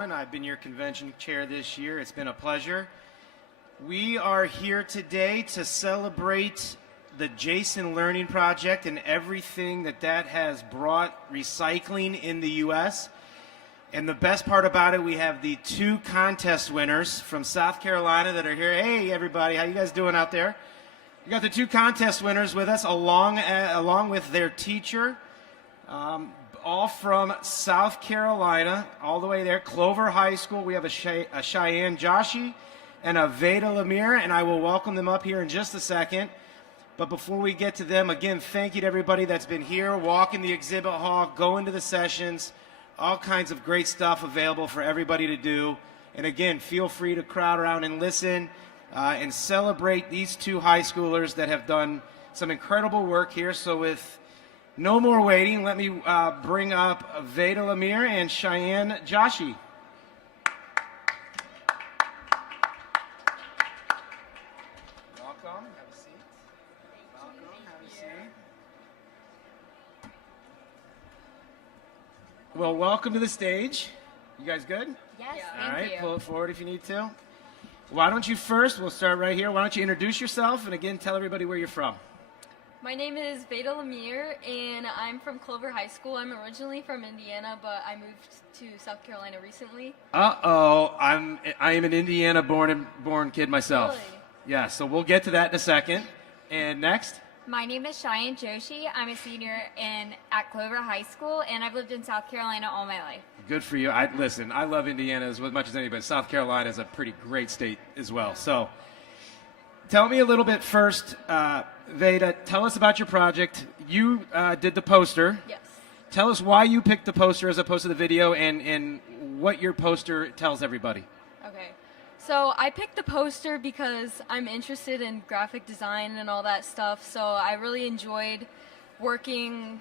I've been your convention chair this year. It's been a pleasure. We are here today to celebrate the Jason Learning Project and everything that has brought recycling in the U.S. And the best part about it, we have the two contest winners from South Carolina that are here. Hey, everybody, how you guys doing out there? We got the two contest winners with us along with their teacher. All from South Carolina, all the way there, Clover High School. We have a Cheyenne Joshi and a Veda Lemire, and I will welcome them up here in just a second. But before we get to them, again, thank you to everybody that's been here, walking the exhibit hall, going to the sessions, all kinds of great stuff available for everybody to do. And again, feel free to crowd around and listen and celebrate these two high schoolers that have done some incredible work here. So with no more waiting, let me bring up Veda Lemire and Cheyenne Joshi. Welcome. Have a seat. Welcome. Have a seat. Well, welcome to the stage. You guys good? Yes, All right, thank you. pull it forward if you need to. Why don't you first, we'll start right here. Why don't you introduce yourself and again tell everybody where you're from. My name is Veda Lemire, and I'm from Clover High School. I'm originally from Indiana, but I moved to South Carolina recently. Uh-oh, I am an Indiana born kid myself. Really? Yeah, so we'll get to that in a second. And next? My name is Cheyenne Joshi. I'm a senior at Clover High School, and I've lived in South Carolina all my life. Good for you. Listen, I love Indiana as much as anybody. South Carolina is a pretty great state as well. So tell me a little bit first, Veda, tell us about your project. You did the poster. Yes. Tell us why you picked the poster as opposed to the video and what your poster tells everybody. Okay. So I picked the poster because I'm interested in graphic design and all that stuff. So I really enjoyed working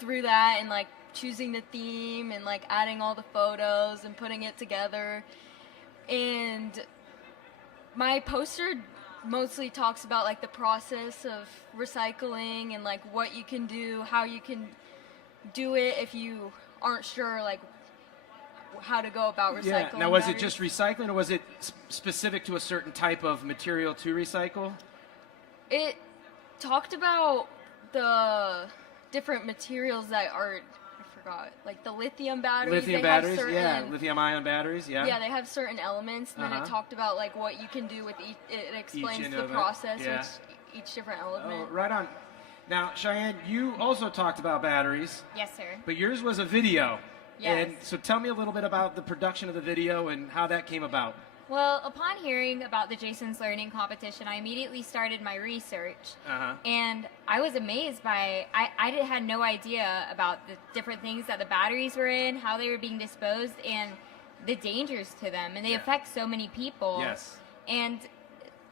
through that and like choosing the theme and like adding all the photos and putting it together. And my poster mostly talks about like the process of recycling and like what you can do, how you can do it if you aren't sure like how to go about recycling. Yeah. Now, was it batteries. just recycling, or was it specific to a certain type of material to recycle? It talked about the different materials that are, I forgot, like the lithium batteries. Lithium they have batteries, certain, yeah. Lithium-ion batteries, yeah. Yeah, they have certain elements, and then Uh-huh. it talked about like what you can do with each. It explains end the of it, process yeah. with each different element. Oh, right on. Now, Cheyenne, you also talked about batteries, Yes, sir. but yours was a video. Yes. And so tell me a little bit about the production of the video and how that came about. Well, upon hearing about the Jason's Learning Competition, I immediately started my research. Uh-huh. And I was amazed by, had no idea about the different things that the batteries were in, how they were being disposed, and the dangers to them. And they Yeah. affect so many people. Yes. And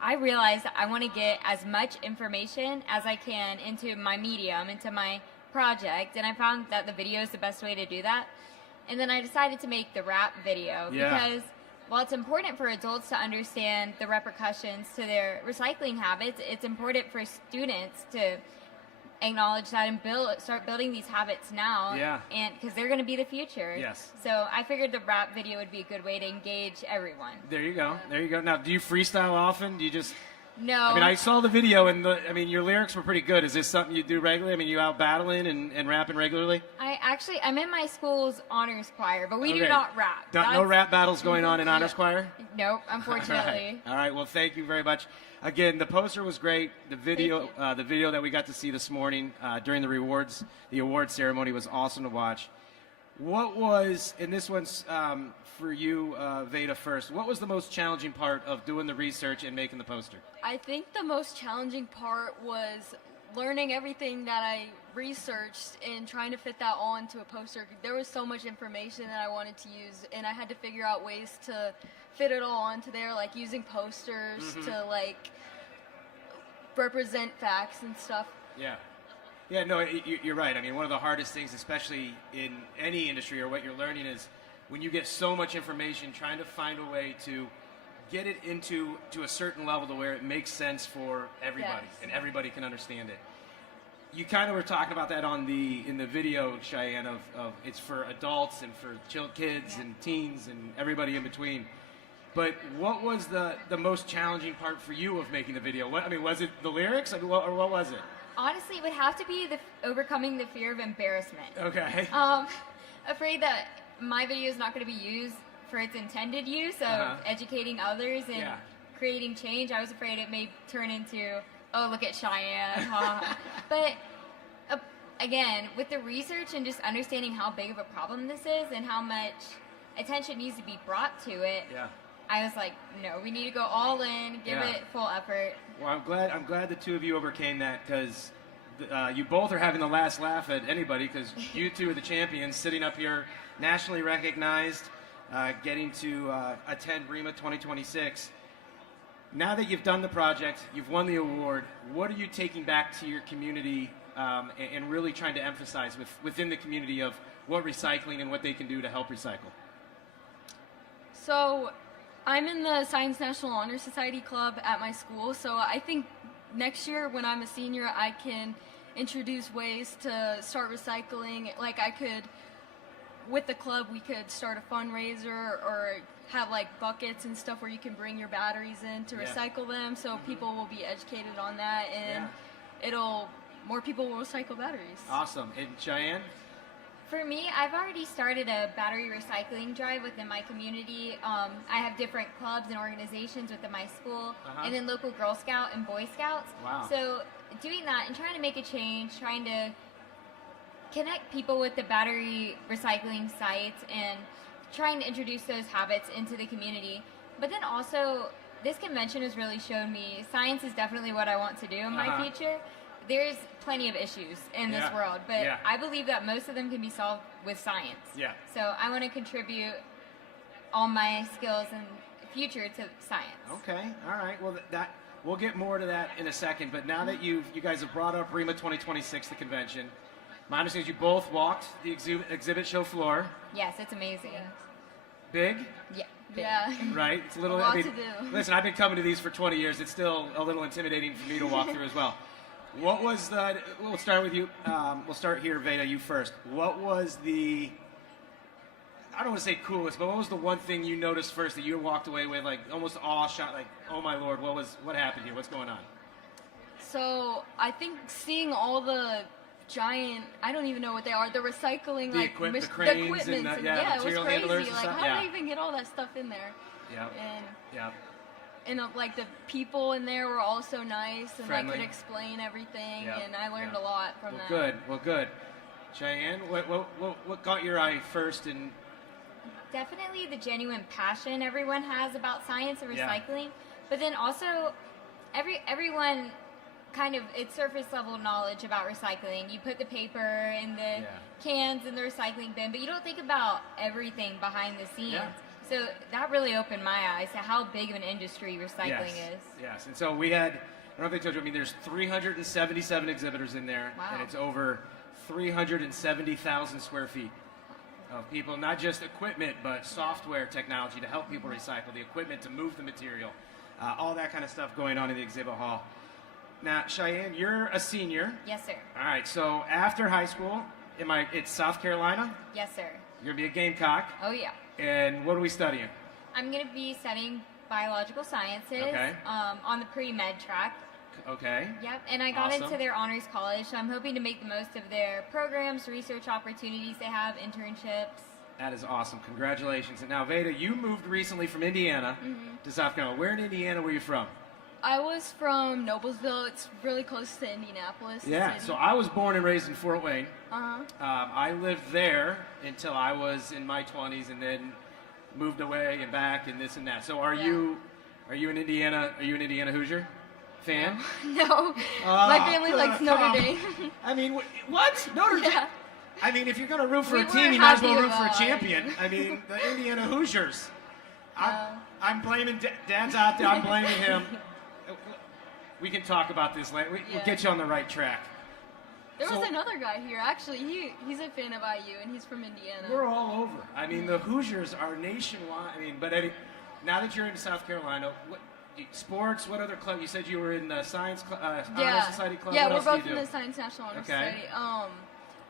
I realized that I want to get as much information as I can into my medium, into my project. And I found that the video is the best way to do that. And then I decided to make the rap video Yeah. because while it's important for adults to understand the repercussions to their recycling habits, it's important for students to acknowledge that and start building these habits now. Yeah. And because they're going to be the future. Yes. So I figured the rap video would be a good way to engage everyone. There you go. There you go. Now, do you freestyle often? Do you just... No. I mean, I saw the video, and your lyrics were pretty good. Is this something you do regularly? I mean, you out battling and rapping regularly? I'm in my school's honors choir, but we do Okay. not rap. No rap battles going on in honors choir? Nope, unfortunately. All right. Well, thank you very much. Again, the poster was great. The video that we got to see this morning during the award ceremony was awesome to watch. What was, and this one's for you, Veda, first. What was the most challenging part of doing the research and making the poster? I think the most challenging part was learning everything that I researched and trying to fit that all into a poster. There was so much information that I wanted to use, and I had to figure out ways to fit it all onto there, like using posters to like represent facts and stuff. Yeah. Yeah, no, you're right. I mean, one of the hardest things, especially in any industry or what you're learning, is when you get so much information, trying to find a way to get it to a certain level to where it makes sense for everybody Yes. and everybody can understand it. you kind of were talking about that in the video, Cheyenne, of it's for adults and for kids and teens and everybody in between. But what was the most challenging part for you of making the video? Was it the lyrics, or what was it? Honestly, it would have to be overcoming the fear of embarrassment. Okay. Afraid that my video is not going to be used for its intended use of educating others and creating change. I was afraid it may turn into, oh, look at Cheyenne. But again, with the research and just understanding how big of a problem this is and how much attention needs to be brought to it, I was like, no, we need to go all in, give it full effort. Well, I'm glad the two of you overcame that, because you both are having the last laugh at anybody, because you two are the champions, sitting up here, nationally recognized, getting to attend ReMA 2026. Now that you've done the project, you've won the award, what are you taking back to your community and really trying to emphasize within the community of what recycling and what they can do to help recycle? So I'm in the Science National Honor Society Club at my school, so I think next year when I'm a senior I can introduce ways to start recycling. Like with the club we could start a fundraiser or have like buckets and stuff where you can bring your batteries in to recycle them, so people will be educated on that, and more people will recycle batteries. Awesome. And Cheyenne? For me, I've already started a battery recycling drive within my community. I have different clubs and organizations within my school, and then local Girl Scout and Boy Scouts. Wow. So doing that and trying to make a change, trying to connect people with the battery recycling sites and trying to introduce those habits into the community. But then also, this convention has really shown me science is definitely what I want to do in my future. There's plenty of issues in this world, but I believe that most of them can be solved with science. Yeah. So I want to contribute all my skills and future to science. Okay. All right. Well, we'll get more to that in a second. But now that you guys have brought up ReMA 2026, the convention, my understanding is you both walked the exhibit show floor. Yes, it's amazing. Big? Yeah. Yeah. Right? It's a little. to do. Listen, I've been coming to these for 20 years. It's still a little intimidating for me to walk through as well. What was the? We'll start with you. We'll start here, Veda. You first. What was the? I don't want to say coolest, but what was the one thing you noticed first that you walked away with, like almost awe-shot, like, oh my lord, what happened here? What's going on? So I think seeing all the giant, I don't even know what they are, the recycling, the like the cranes the equipment, and it was material crazy. handlers and Like, stuff. how do they even get all that stuff in there? Yeah. And like the people in there were all so nice and Friendly. like could explain everything, Yep. and I learned a lot from that. Well, good. Cheyenne, what caught your eye first? And Definitely the genuine passion everyone has about science and recycling, but then also everyone kind of, it's surface level knowledge about recycling. You put the paper in the cans in the recycling bin, but you don't think about everything behind the scenes. Yeah. So that really opened my eyes to how big of an industry recycling is. Yes, and so we had, I don't know if they told you, I mean, there's 377 exhibitors in there, and it's over 370,000 square feet of people, not just equipment, but software technology to help people recycle, the equipment to move the material, all that kind of stuff going on in the exhibit hall. Now, Cheyenne, you're a senior. Yes, sir. All right, so after high school, it's South Carolina? Yes, sir. You're going to be a Gamecock. Oh, yeah. And what are we studying? I'm going to be studying biological sciences on the pre-med track. Okay. Yep, and I got into their honors college, so I'm hoping to make the most of their programs, research opportunities they have, internships. That is awesome. Congratulations. And now, Veda, you moved recently from Indiana to South Carolina. Where in Indiana were you from? I was from Noblesville. It's really close to Indianapolis. Yeah, so I was born and raised in Fort Wayne. I lived there until I was in my 20s, and then moved away and back and this and that. So are you an Indiana Hoosier fan? No. My family likes Notre Dame. I mean, what? Notre Dame? Yeah. I mean, if you're going to root for We a team, were you might as well happy root for a about it. champion. I mean, the Indiana Hoosiers. I'm blaming Dad's out there. I'm blaming him. We can talk about this later. We'll get you on the right track. There was another guy here. Actually, he's a fan of IU, and he's from Indiana. We're all over. I mean, the Hoosiers are nationwide. I mean, but now that you're in South Carolina, sports. What other club? You said you were in the science honor Yeah. society club. Yeah, What we're else do you both in do? the Science National Honor Okay. Society.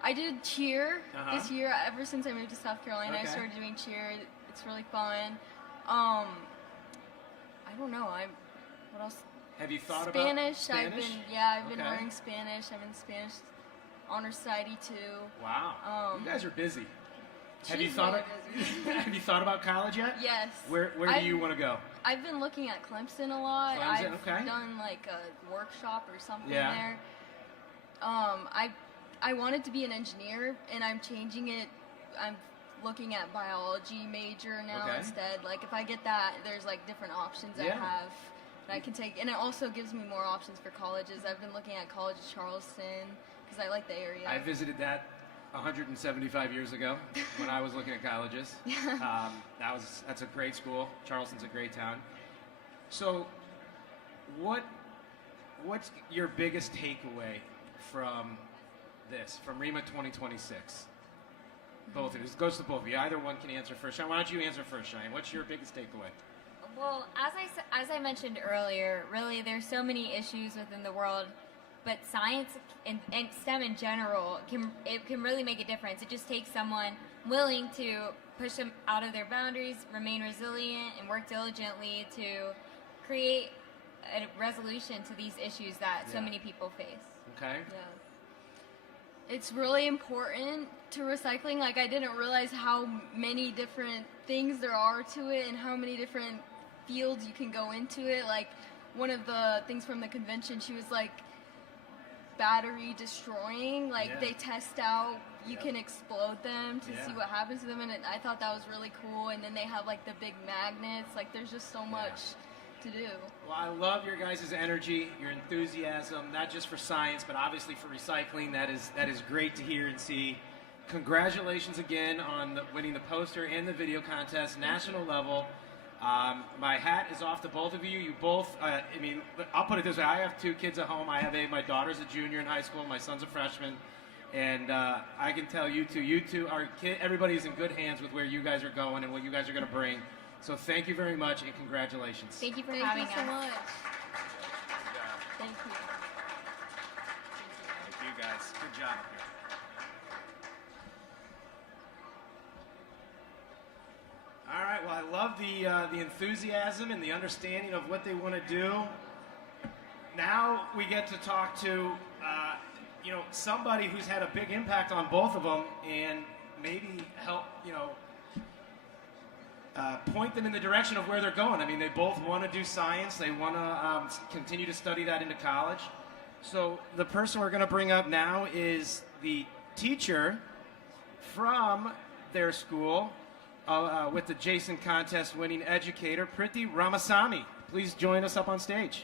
I did cheer this Uh-huh. year. Ever since I moved to South Carolina, I Okay. started doing cheer. It's really fun. I don't know. What else? Have you thought Spanish. about I've Spanish? been Okay. learning Spanish. I'm in Spanish Honor Society too. Wow. You guys are busy. Have you She's thought? really busy. Have you thought about college yet? Yes. Where do I've- you want to go? I've been looking at Clemson a lot. Clemson, I've okay. done like a workshop or something Yeah. there. I wanted to be an engineer, and I'm changing it. I'm looking at biology major now Okay. instead. Like if I get that, there's like different options I Yeah. have that I can take, and it also gives me more options for colleges. I've been looking at College of Charleston because I like the area. I visited that 175 years ago when I was looking at colleges. That's a great school. Charleston's a great town. So, what's your biggest takeaway from this, from ReMA 2026? Both of you. This goes to both of you. Either one can answer first. Why don't you answer first, Cheyenne? What's your biggest takeaway? Well, as I mentioned earlier, really there's so many issues within the world, but science and STEM in general can really make a difference. It just takes someone willing to push them out of their boundaries, remain resilient, and work diligently to create a resolution to these issues that so Yeah. many people face. Okay. Yeah. It's really important to recycling. Like I didn't realize how many different things there are to it and how many different fields you can go into it. Like one of the things from the convention, she was like battery destroying. Like Yeah. they test out, you Yep. can explode them to Yeah. see what happens to them, and I thought that was really cool. And then they have like the big magnets. Like there's just so much to do. Well, I love your guys' energy, your enthusiasm, not just for science, but obviously for recycling. That is great to hear and see. Congratulations again on winning the poster and the video contest, national level. My hat is off to both of you. You both, I'll put it this way. I have two kids at home. My daughter's a junior in high school. My son's a freshman. And I can tell you two, everybody's in good hands with where you guys are going and what you guys are going to bring. So thank you very much and congratulations. Thank you for Thank having you so us. much. Thank you. Thank you guys. Good job up here. All right. Well, I love the enthusiasm and the understanding of what they want to do. Now we get to talk to somebody who's had a big impact on both of them and maybe help point them in the direction of where they're going. I mean, they both want to do science. They want to continue to study that into college. So the person we're going to bring up now is the teacher from their school with the Jason contest winning educator, Priti Ramasamy. Please join us up on stage.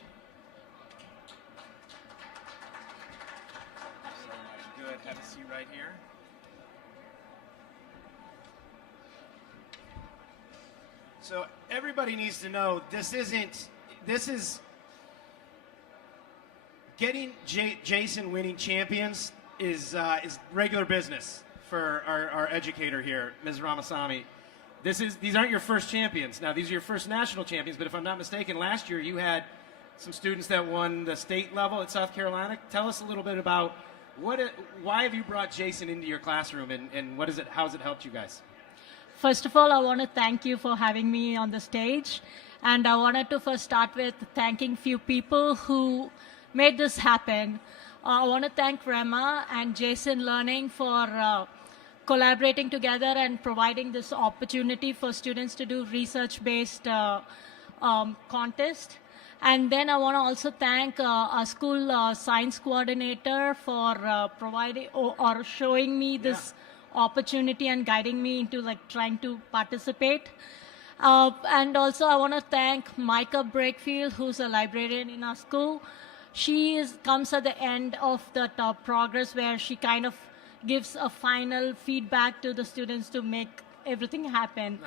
Good. Have a seat right here. So everybody needs to know this is getting Jason winning champions is regular business for our educator here, Ms. Ramasamy. These aren't your first champions. Now, these are your first national champions, but if I'm not mistaken, last year you had some students that won the state level at South Carolina. Tell us a little bit about why have you brought Jason into your classroom and how has it helped you guys? First of all, I want to thank you for having me on the stage. And I wanted to first start with thanking few people who made this happen. I want to thank ReMA and Jason Learning for collaborating together and providing this opportunity for students to do research-based contest. And then I want to also thank our school science coordinator for providing or showing me this opportunity and guiding me into trying to participate. And also I want to thank Micah Brakefield, who's a librarian in our school. She comes at the end of the progress where she kind of gives a final feedback to the students to make everything happen.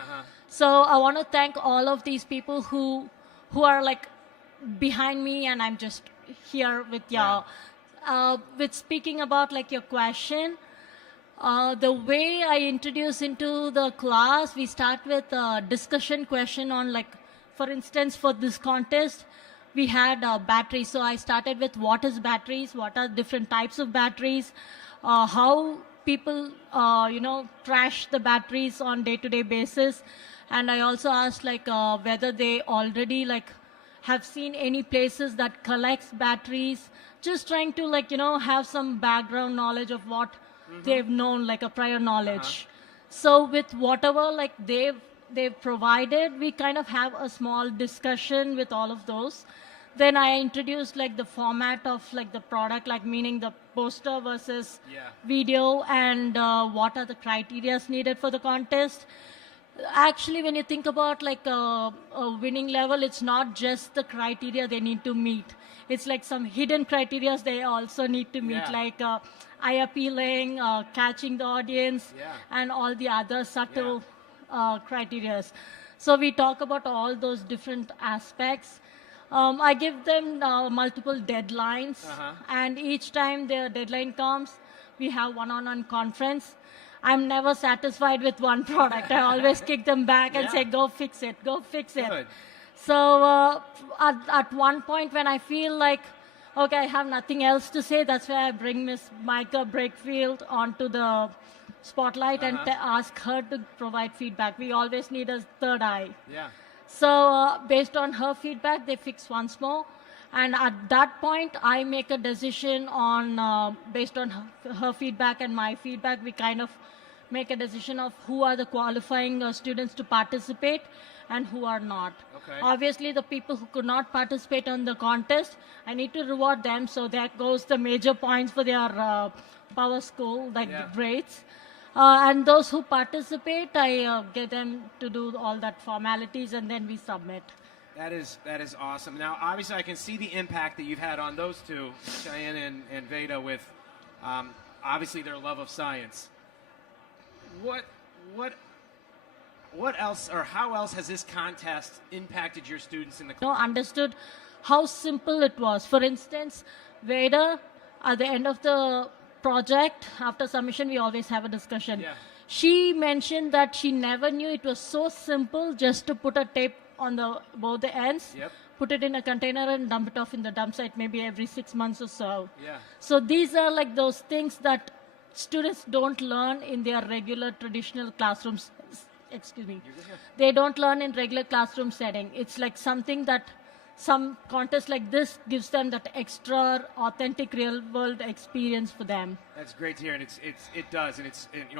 So I want to thank all of these people who are behind me, and I'm just here with y'all. With speaking about your question, the way I introduce into the class, we start with a discussion question on for instance, for this contest, we had batteries. So I started with what is batteries, what are different types of batteries, how people, trash the batteries on day-to-day basis. And I also asked whether they already have seen any places that collects batteries, just trying to have some background knowledge of what they've known, like a prior knowledge. So with whatever they've provided, we kind of have a small discussion with all of those. Then I introduced the format of the product, meaning the poster versus video, and what are the criteria needed for the contest. Actually, when you think about a winning level, it's not just the criteria they need to meet. It's some hidden criteria they also need to meet, eye appealing, catching the audience, and all the other subtle criteria. So we talk about all those different aspects. I give them multiple deadlines, and each time their deadline comes, we have one-on-one conference. I'm never satisfied with one product. I always kick them back and say, go fix it, go fix it. Good. So at one point when I feel okay, I have nothing else to say, that's why I bring Miss Micah Breakfield onto the spotlight and ask her to provide feedback. We always need a third eye. Yeah. So based on her feedback, they fix once more. And at that point, I make a decision on, based on her feedback and my feedback, we kind of make a decision of who are the qualifying students to participate and who are not. Okay. Obviously, the people who could not participate on the contest, I need to reward them. So that goes the major points for their power score, the grades. And those who participate, I get them to do all that formalities, and then we submit. That is awesome. Now, obviously, I can see the impact that you've had on those two, Cheyenne and Veda, with obviously their love of science. What else, or how else has this contest impacted your students in the class? Understood how simple it was. For instance, Veda, at the end of the project, after submission, we always have a discussion. Yeah. She mentioned that she never knew it was so simple just to put a tape on both the ends, put it in a container and dump it off in the dump site maybe every 6 months or so. Yeah. So these are those things that students don't learn in their regular traditional classrooms. Excuse me. They don't learn in regular classroom setting. It's something that some contest like this gives them that extra authentic real world experience for them. That's great to hear, and it does, and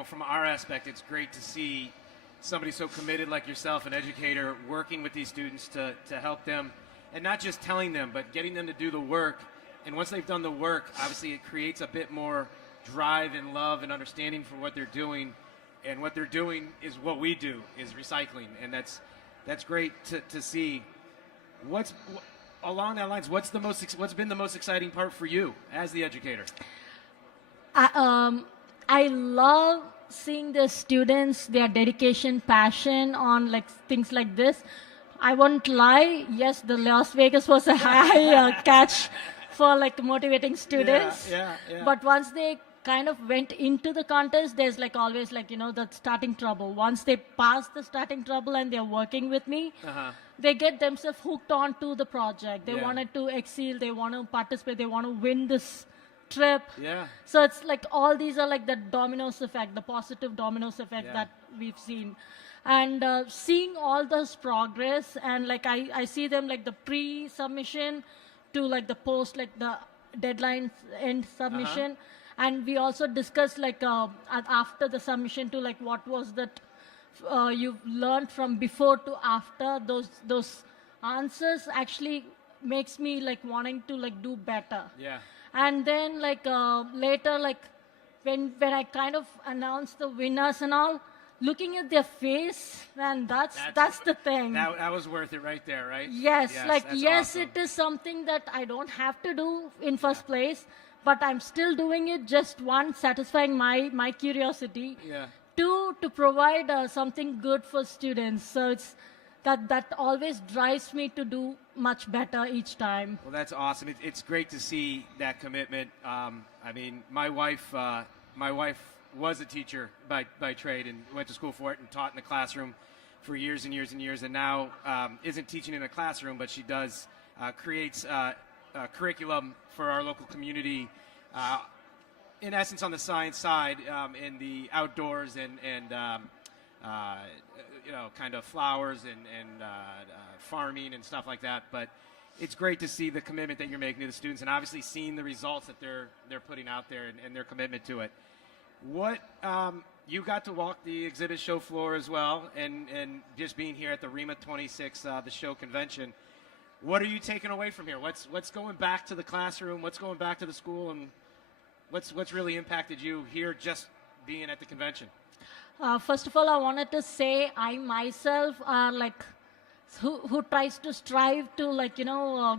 from our aspect, it's great to see somebody so committed like yourself, an educator, working with these students to help them, and not just telling them, but getting them to do the work. And once they've done the work, obviously it creates a bit more drive and love and understanding for what they're doing. And what they're doing is what we do, is recycling, and that's great to see. Along that lines, what's been the most exciting part for you as the educator? I love seeing the students, their dedication, passion on things like this. I won't lie. Yes, the Las Vegas was a high catch for motivating students. Yeah. But once they kind of went into the contest, there's always the starting trouble. Once they pass the starting trouble and they're working with me, they get themselves hooked onto the project. They wanted to excel. They want to participate. They want to win this trip. Yeah. So it's all these are the dominoes effect, the positive dominoes effect that we've seen. And seeing all this progress, and I see them the pre-submission to the post, the deadline end submission. And we also discussed after the submission to what was that you've learned from before to after. Those answers actually makes me wanting to do better. Yeah. And then later when I kind of announced the winners and all, looking at their face, man, that's the thing. That was worth it right there, right? Yes, yes, awesome. It is something that I don't have to do in first place, but I'm still doing it. Just one, satisfying my curiosity. Yeah. Two, to provide something good for students. So it's that always drives me to do much better each time. Well, that's awesome. It's great to see that commitment. I mean, my wife was a teacher by trade and went to school for it and taught in the classroom for years and years and years, and now isn't teaching in a classroom, but she does creates curriculum for our local community, in essence on the science side, in the outdoors and kind of flowers and farming and stuff like that. But it's great to see the commitment that you're making to the students, and obviously seeing the results that they're putting out there and their commitment to it. What you got to walk the exhibit show floor as well, and just being here at the ReMA2026 the show convention. What are you taking away from here? What's going back to the classroom? What's going back to the school? And what's really impacted you here just being at the convention? First of all, I wanted to say I myself are like who tries to strive to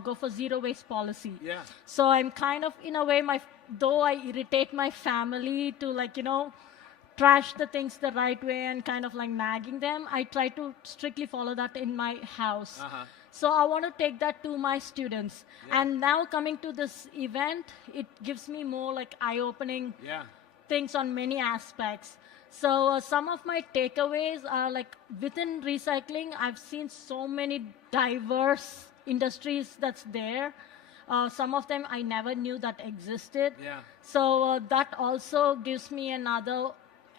go for zero waste policy. Yeah. So I'm kind of in a way though I irritate my family to trash the things the right way and kind of like nagging them, I try to strictly follow that in my house. So I want to take that to my students. Yeah. And now coming to this event, it gives me more like eye-opening things on many aspects. So some of my takeaways are like within recycling, I've seen so many diverse industries that's there. Some of them I never knew that existed. Yeah. So that also gives me another,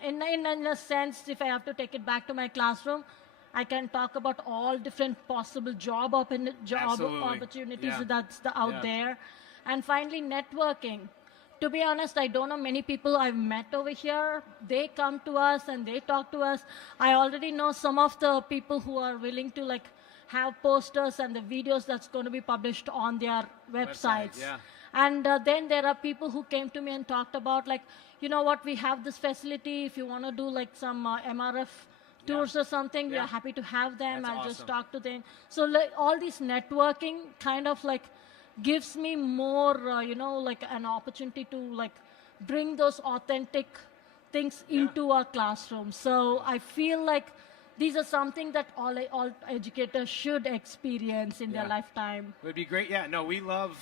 in a sense, if I have to take it back to my classroom, I can talk about all different possible job opportunities that's out there. And finally, networking. To be honest, I don't know many people I've met over here. They come to us and they talk to us. I already know some of the people who are willing to have posters and the videos that's going to be published on their websites. Yeah. And then there are people who came to me and talked about you know what, we have this facility. If you want to do some MRF tours or something, we are happy to have them. That's I'll awesome. just talk to them. So all this networking kind of gives me more, an opportunity to bring those authentic things into our classroom. So I feel like these are something that all educators should experience in their lifetime. It would be great. Yeah, no, we love,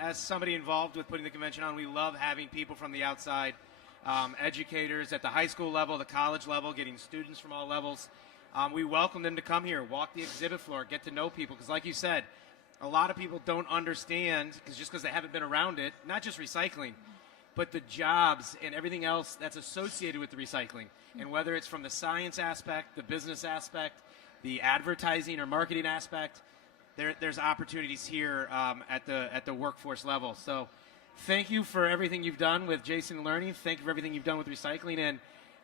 as somebody involved with putting the convention on, we love having people from the outside, educators at the high school level, the college level, getting students from all levels. We welcome them to come here, walk the exhibit floor, get to know people. Because like you said, a lot of people don't understand, because they haven't been around it, not just recycling, but the jobs and everything else that's associated with the recycling. And whether it's from the science aspect, the business aspect, the advertising or marketing aspect, there's opportunities here at the workforce level. So thank you for everything you've done with Jason Learning. Thank you for everything you've done with recycling. And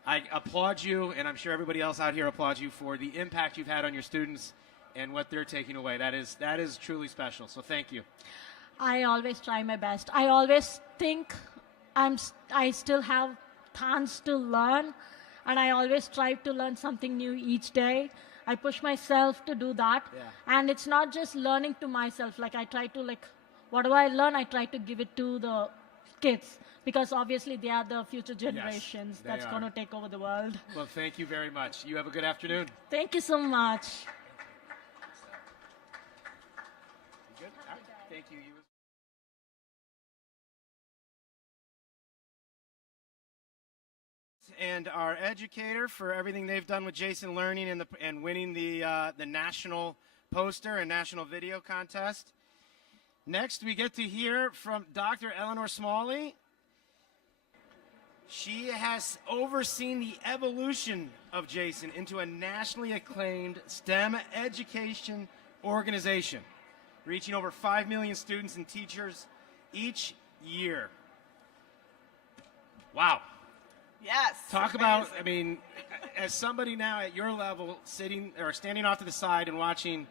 I applaud you, and I'm sure everybody else out here applauds you for the impact you've had on your students and what they're taking away. That is truly special. So thank you. I always try my best. I always think I still have tons to learn, and I always strive to learn something new each day. I push myself to do that. And it's not just learning to myself. I try to what do I learn? I try to give it to the kids, because obviously they are the future generations that's going to take over the world. Well, thank you very much. You have a good afternoon. Thank you so much. Good? Thank you. And our educator for everything they've done with Jason Learning and winning the national poster and national video contest. Next, we get to hear from Dr. Eleanor Smalley. She has overseen the evolution of Jason into a nationally acclaimed STEM education organization, reaching over 5 million students and teachers each year. Wow. Yes. Talk about, I mean, as somebody now at your level sitting or standing off to the side and watching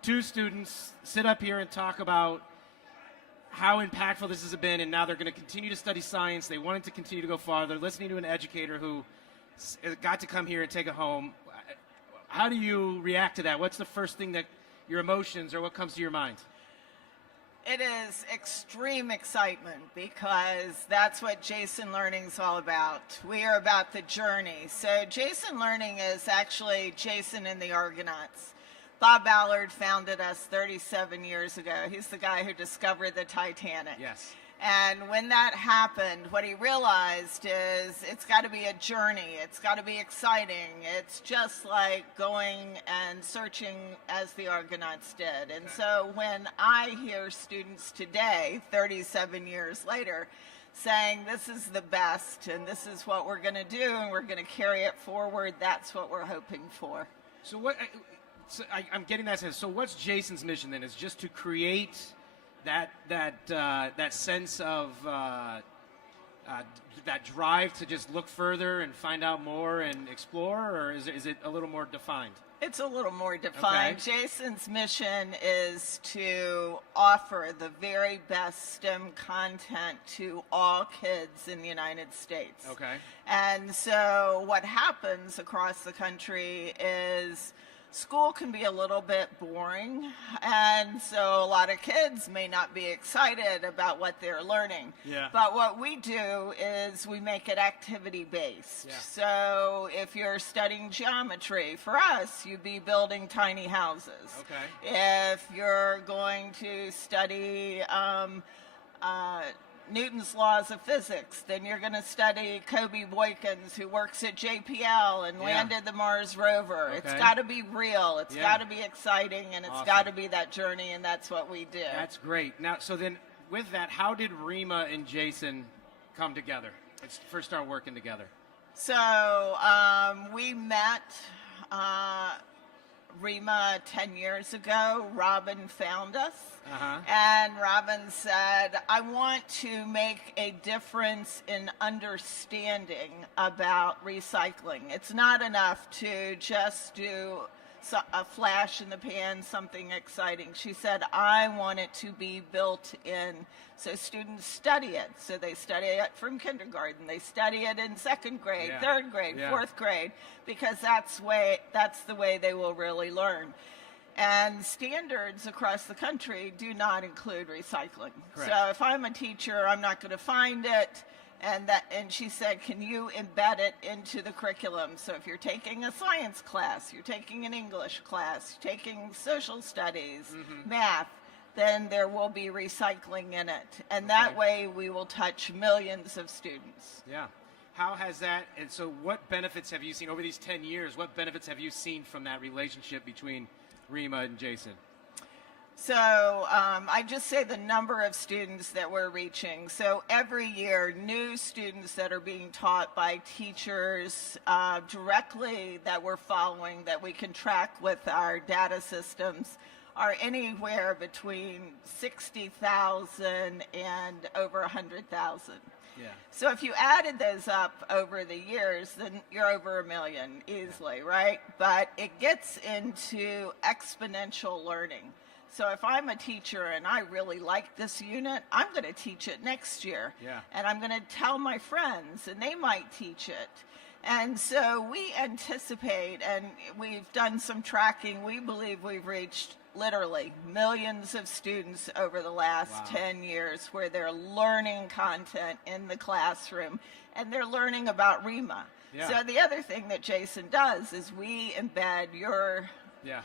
two students sit up here and talk about how impactful this has been, and now they're going to continue to study science. They wanted to continue to go farther, listening to an educator who got to come here and take it home. How do you react to that? What's the first thing that your emotions or what comes to your mind? It is extreme excitement, because that's what Jason Learning is all about. We are about the journey. So Jason Learning is actually Jason and the Argonauts. Bob Ballard founded us 37 years ago. He's the guy who discovered the Titanic. Yes. And when that happened, what he realized is it's got to be a journey. It's got to be exciting. It's just like going and searching as the Argonauts did. And so when I hear students today, 37 years later, saying this is the best and this is what we're going to do and we're going to carry it forward, that's what we're hoping for. So I'm getting that sense. So what's Jason's mission then? Is just to create that sense of that drive to just look further and find out more and explore, or is it a little more defined? It's a little more defined. Okay. Jason's mission is to offer the very best STEM content to all kids in the United States. Okay. And so what happens across the country is school can be a little bit boring, and so a lot of kids may not be excited about what they're learning. Yeah. But what we do is we make it activity-based. Yeah. So if you're studying geometry, for us, you'd be building tiny houses. Okay. If you're going to study Newton's laws of physics, then you're going to study Kobe Boykins, who works at JPL and landed the Mars rover. Okay. It's got to be real. It's Yeah. got to be exciting, and it's Awesome. got to be that journey, and that's what we do. That's great. Now, so then with that, how did ReMA and Jason come together? Let's first start working together. So we met ReMA 10 years ago. Robin found us. And Robin said, I want to make a difference in understanding about recycling. It's not enough to just do a flash in the pan, something exciting. She said, I want it to be built in. So students study it. So they study it from kindergarten. They study it in second grade, third grade, fourth grade, because that's the way they will really learn. And standards across the country do not include recycling. Correct. So if I'm a teacher, I'm not going to find it. And she said, can you embed it into the curriculum? So if you're taking a science class, you're taking an English class, you're taking social studies, math, then there will be recycling in it. And that way we will touch millions of students. Yeah. How has that, and so what benefits have you seen over these 10 years? What benefits have you seen from that relationship between ReMA and Jason? So I just say the number of students that we're reaching. So every year, new students that are being taught by teachers directly that we're following, that we can track with our data systems, are anywhere between 60,000 and over 100,000. Yeah. So if you added those up over the years, then you're over 1 million easily, right? But it gets into exponential learning. So if I'm a teacher and I really like this unit, I'm going to teach it next year. Yeah. And I'm going to tell my friends, and they might teach it. And so we anticipate, and we've done some tracking, we believe we've reached literally millions of students over the last 10 years where they're learning content in the classroom, and they're learning about ReMA. Yeah. So the other thing that Jason does is we embed your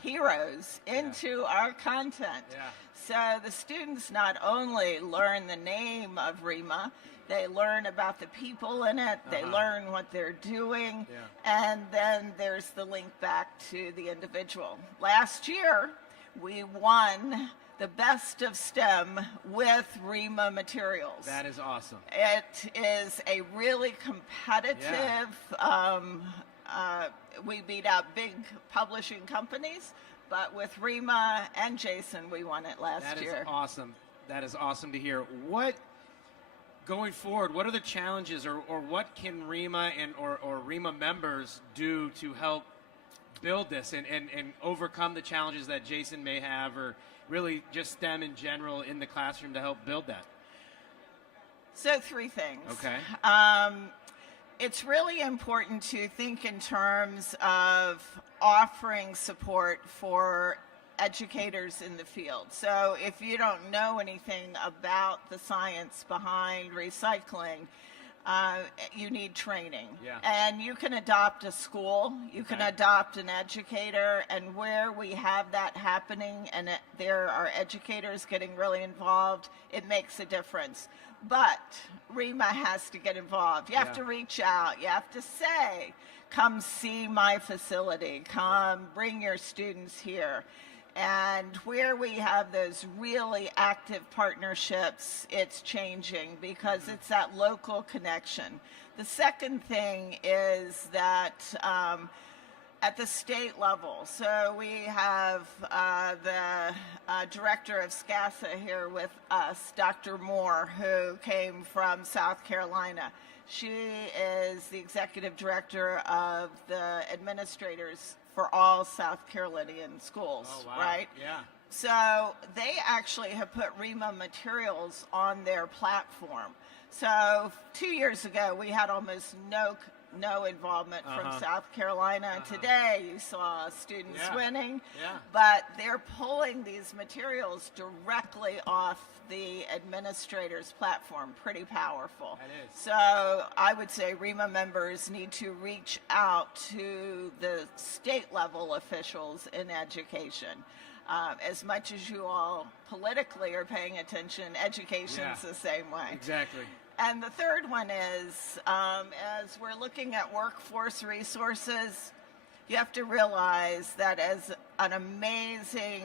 heroes into our content. Yeah. So the students not only learn the name of ReMA, they learn about the people in it, they learn what they're doing, and then there's the link back to the individual. Last year, we won the Best of STEM with ReMA materials. That is awesome. It is a really competitive, we beat out big publishing companies, but with ReMA and Jason, we won it last year. That is awesome. That is awesome to hear. Going forward, what are the challenges, or what can ReMA or ReMA members do to help build this and overcome the challenges that Jason may have, or really just STEM in general in the classroom to help build that? So 3 things. Okay. It's really important to think in terms of offering support for educators in the field. So if you don't know anything about the science behind recycling, you need training. Yeah. And you can adopt a school, you can adopt an educator, and where we have that happening and there are educators getting really involved, it makes a difference. But ReMA has to get involved. You have to reach out. You have to say, come see my facility. Come bring your students here. And where we have those really active partnerships, it's changing because it's that local connection. The second thing is that at the state level, so we have the director of SCASA here with us, Dr. Moore, who came from South Carolina. She is the executive director of the administrators for all South Carolinian schools, right? Yeah. So they actually have put ReMA materials on their platform. So 2 years ago, we had almost no involvement from South Carolina. Today, you saw students winning, but they're pulling these materials directly off the administrator's platform. Pretty powerful. That is. So I would say ReMA members need to reach out to the state level officials in education. As much as you all politically are paying attention, education's the same way. Exactly. And the third one is, as we're looking at workforce resources, you have to realize that as an amazing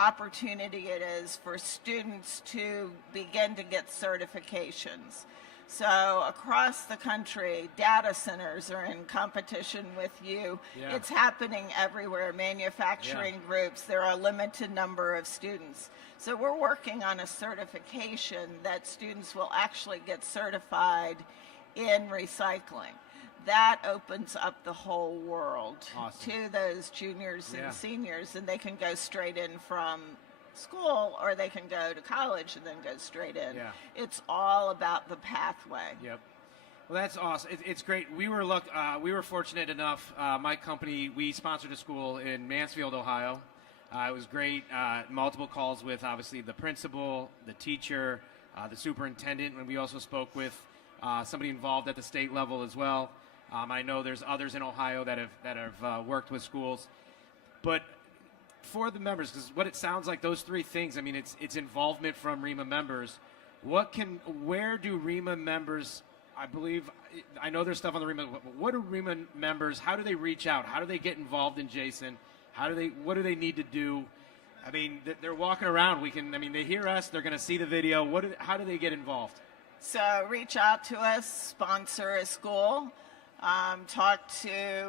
opportunity it is for students to begin to get certifications. So across the country, data centers are in competition with you. Yeah. It's happening everywhere. Manufacturing groups, there are a limited number of students. So we're working on a certification that students will actually get certified in recycling. That opens up the whole world to those juniors and seniors, and they can go straight in from school, or they can go to college and then go straight in. Yeah. It's all about the pathway. Yep. Well, that's awesome. It's great. We were fortunate enough. My company, we sponsored a school in Mansfield, Ohio. It was great. Multiple calls with obviously the principal, the teacher, the superintendent, and we also spoke with somebody involved at the state level as well. I know there's others in Ohio that have worked with schools, but for the members, because what it sounds like, those three things, I mean, it's involvement from ReMA members. Where do ReMA members, I know there's stuff on the ReMA, what do ReMA members, how do they reach out? How do they get involved in Jason? What do they need to do? I mean, they're walking around. They hear us, they're going to see the video. How do they get involved? So reach out to us, sponsor a school. Talk to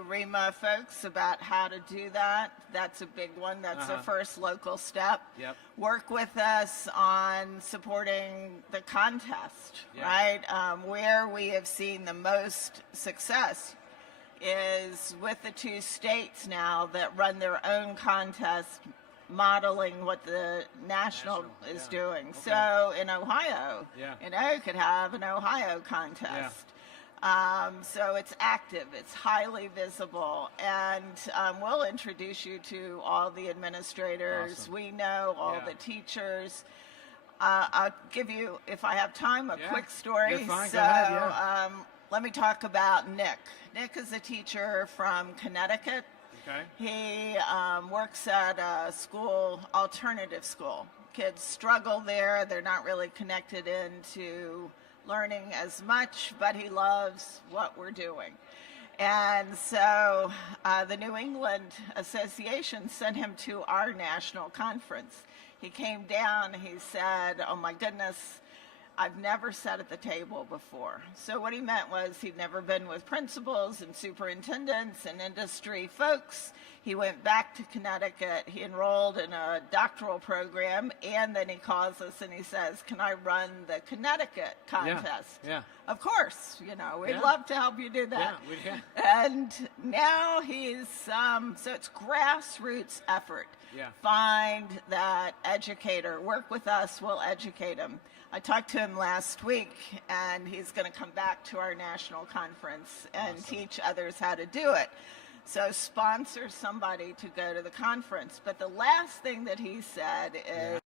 ReMA folks about how to do that. That's a big one. That's the first local step. Yep. Work with us on supporting the contest, right? Where we have seen the most success is with the two states now that run their own contest, modeling what the national is doing. Okay. So in Ohio, could have an Ohio contest. So it's active, it's highly visible, and we'll introduce you to all the administrators. Awesome. We know all the teachers. I'll give you, if I have time, a quick story. You're fine. So go ahead, let me talk about Nick. Nick is a teacher from Connecticut. Okay. He works at a school, alternative school. Kids struggle there. They're not really connected into learning as much, but he loves what we're doing. And so the New England Association sent him to our national conference. He came down, he said, oh my goodness, I've never sat at the table before. So what he meant was he'd never been with principals and superintendents and industry folks. He went back to Connecticut. He enrolled in a doctoral program, and then he calls us and he says, can I run the Connecticut contest? Yeah. Of course, we'd love to help you do that. And now he's, so it's grassroots effort. Yeah. Find that educator, work with us, we'll educate him. I talked to him last week, and he's going to come back to our national conference and teach others how to do it. So sponsor somebody to go to the conference. But the last thing that he said is,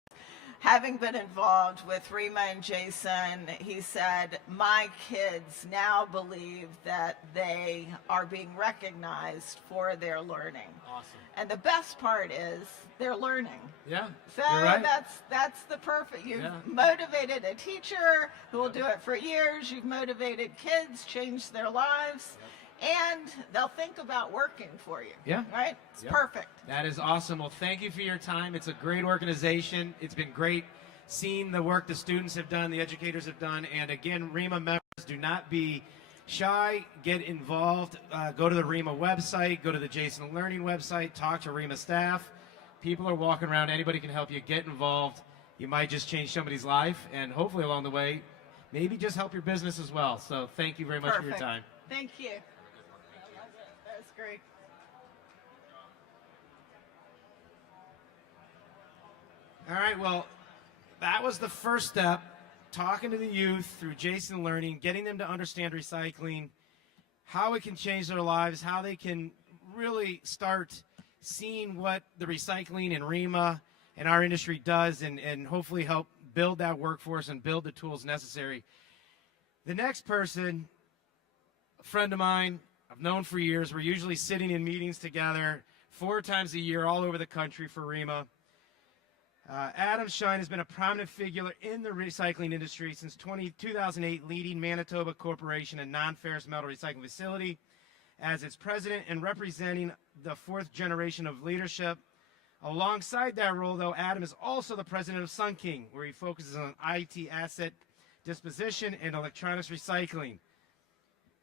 having been involved with ReMA and Jason, he said, my kids now believe that they are being recognized for their learning. Awesome. And the best part is they're learning. Yeah, So you're right. that's the perfect. You've Yeah. motivated a teacher who will do it for years. You've motivated kids, changed their lives, and they'll think about working for you. Yeah. Right? It's Yeah. perfect. That is awesome. Well, thank you for your time. It's a great organization. It's been great seeing the work the students have done, the educators have done. And again, ReMA members, do not be shy. Get involved. Go to the ReMA website. Go to the Jason Learning website. Talk to ReMA staff. People are walking around. Anybody can help you. Get involved. You might just change somebody's life, and hopefully along the way, maybe just help your business as well. So thank you very much for your Perfect. time. Thank you. That's great. All right, well, that was the first step, talking to the youth through Jason Learning, getting them to understand recycling, how it can change their lives, how they can really start seeing what the recycling and ReMA and our industry does, and hopefully help build that workforce and build the tools necessary. The next person, a friend of mine, I've known for years. We're usually sitting in meetings together 4 times a year all over the country for ReMA. Adam Shine has been a prominent figure in the recycling industry since 2008, leading Manitoba Corporation, a non-ferrous metal recycling facility, as its president and representing the 4th generation of leadership. Alongside that role, though, Adam is also the president of Sun King, where he focuses on IT asset disposition and electronics recycling.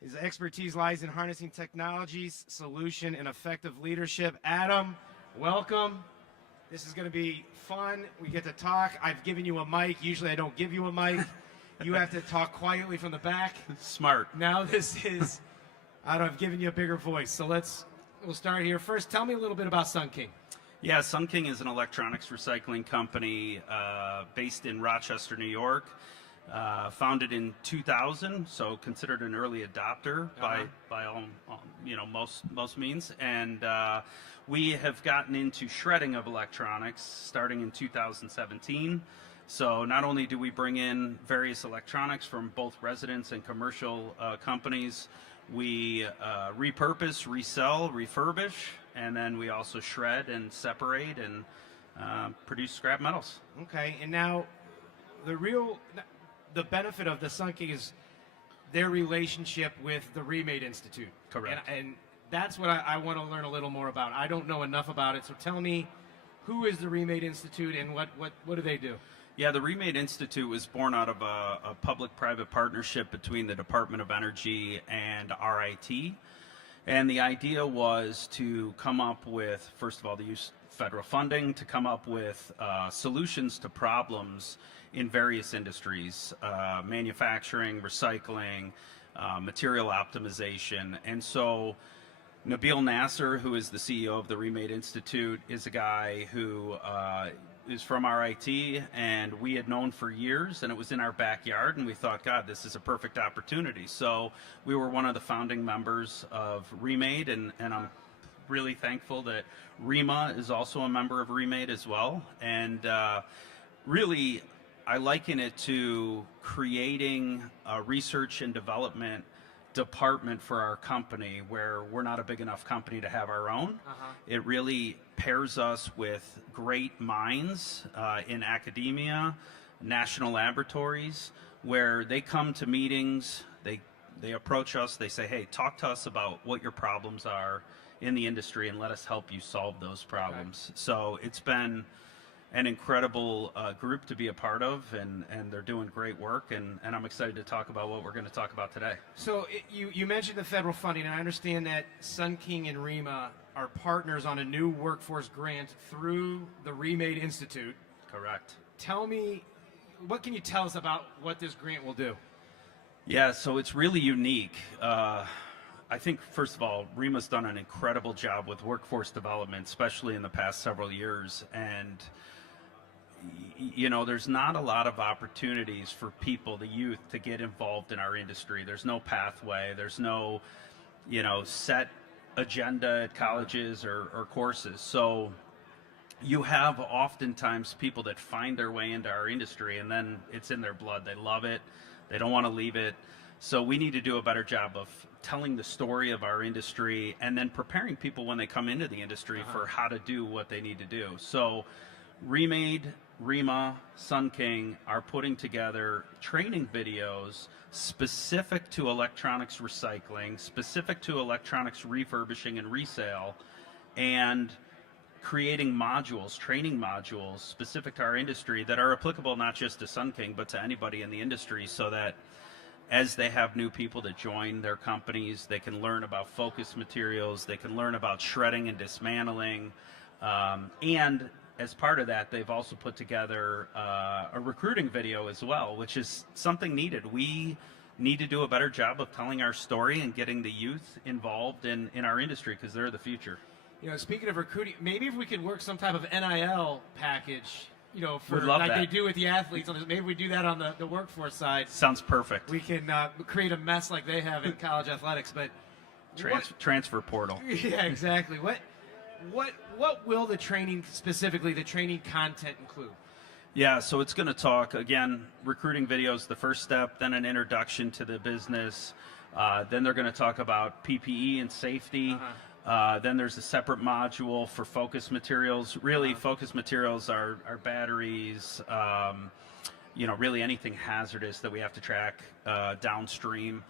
His expertise lies in harnessing technologies, solution, and effective leadership. Adam, welcome. This is going to be fun. We get to talk. I've given you a mic. Usually I don't give you a mic. You have to talk quietly from the back. Smart. Now this is, I've given you a bigger voice. So we'll start here. First, tell me a little bit about Sun King. Yeah, Sun King is an electronics recycling company based in Rochester, New York. Founded in 2000, so considered an early adopter by all, most means. And we have gotten into shredding of electronics starting in 2017. So not only do we bring in various electronics from both residents and commercial companies, we repurpose, resell, refurbish, and then we also shred and separate and produce scrap metals. Okay, and now the benefit of the Sun King is their relationship with the ReMA Institute. Correct. And that's what I want to learn a little more about. I don't know enough about it, so tell me, who is the ReMA Institute and what do they do? Yeah, the ReMA Institute was born out of a public-private partnership between the Department of Energy and RIT. And the idea was to come up with, first of all, to use federal funding to come up with solutions to problems in various industries, manufacturing, recycling, material optimization. And so Nabil Nasser, who is the CEO of the ReMA Institute, is a guy who is from RIT, and we had known for years, and it was in our backyard, and we thought, God, this is a perfect opportunity. So we were one of the founding members of ReMA, and I'm really thankful that ReMA is also a member of ReMA as well. And really, I liken it to creating a research and development department for our company where we're not a big enough company to have our own. It really pairs us with great minds in academia, national laboratories, where they come to meetings, they approach us, they say, hey, talk to us about what your problems are in the industry and let us help you solve those problems. Okay. So it's been an incredible group to be a part of, and they're doing great work, and I'm excited to talk about what we're going to talk about today. So you mentioned the federal funding, and I understand that Sun King and ReMA are partners on a new workforce grant through the ReMA Institute. Correct. Tell me, what can you tell us about what this grant will do? Yeah, so it's really unique. I think, first of all, ReMA's done an incredible job with workforce development, especially in the past several years, and there's not a lot of opportunities for people, the youth, to get involved in our industry. There's no pathway. There's no, set agenda at colleges or courses. So you have oftentimes people that find their way into our industry and then it's in their blood. They love it. They don't want to leave it. So we need to do a better job of telling the story of our industry and then preparing people when they come into the industry for how to do what they need to do. So Remade, ReMA, Sun King are putting together training videos specific to electronics recycling, specific to electronics refurbishing and resale, and creating modules, training modules specific to our industry that are applicable not just to Sun King, but to anybody in the industry, so that as they have new people that join their companies, they can learn about focus materials, they can learn about shredding and dismantling, and as part of that, they've also put together a recruiting video as well, which is something needed. We need to do a better job of telling our story and getting the youth involved in our industry, because they're the future. You know, speaking of recruiting, maybe if we could work some type of NIL package, you know, for Would love like that. they do with the athletes. Maybe we do that on the workforce side. Sounds perfect. We can create a mess like they have in college athletics, but Transfer portal. yeah, exactly. What will the training, specifically the training content, include? Yeah, so it's going to talk, again, recruiting videos, the first step, then an introduction to the business. Then they're going to talk about PPE and safety. Then there's a separate module for focus materials. Really, focus materials are batteries, you know, really anything hazardous that we have to track downstream.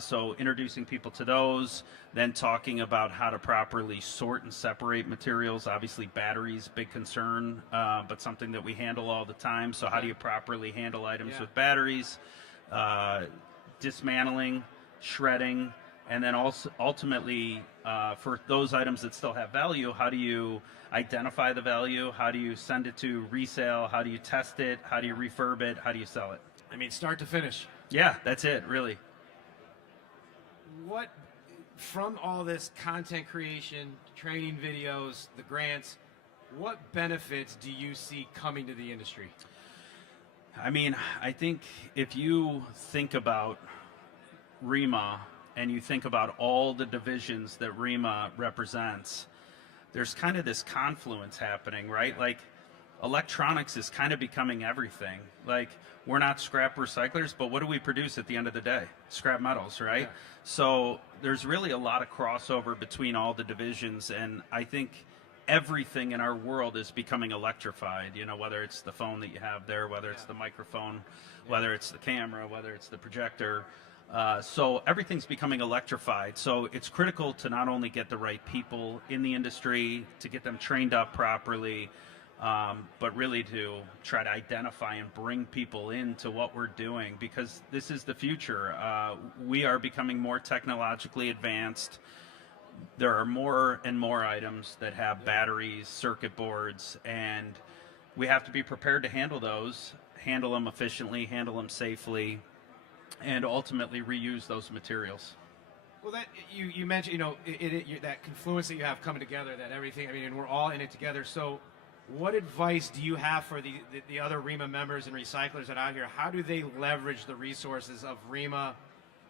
So introducing people to those, then talking about how to properly sort and separate materials. Obviously, batteries, big concern, but something that we handle all the time. So how do you properly handle items with batteries? Dismantling, shredding, and then also ultimately for those items that still have value, how do you identify the value? How do you send it to resale? How do you test it? How do you refurb it? How do you sell it? I mean, start to finish. Yeah, that's it, really. What, from all this content creation, training videos, the grants, what benefits do you see coming to the industry? I mean, I think if you think about ReMA and you think about all the divisions that ReMA represents, there's kind of this confluence happening, right? Like, electronics is kind of becoming everything. Like, we're not scrap recyclers, but what do we produce at the end of the day? Scrap metals, right? Yeah. So there's really a lot of crossover between all the divisions, and I think everything in our world is becoming electrified, you know, whether it's the phone that you have there, whether it's the microphone, whether it's the camera, whether it's the projector. So everything's becoming electrified. So it's critical to not only get the right people in the industry, to get them trained up properly, but really to try to identify and bring people into what we're doing, because this is the future. We are becoming more technologically advanced. There are more and more items that have batteries, circuit boards, and we have to be prepared to handle those, handle them efficiently, handle them safely, and ultimately reuse those materials. Well, that you mentioned, you know, that confluence that you have coming together, that everything. I mean, and we're all in it together. So, what advice do you have for the other ReMA members and recyclers that are out here? How do they leverage the resources of ReMA,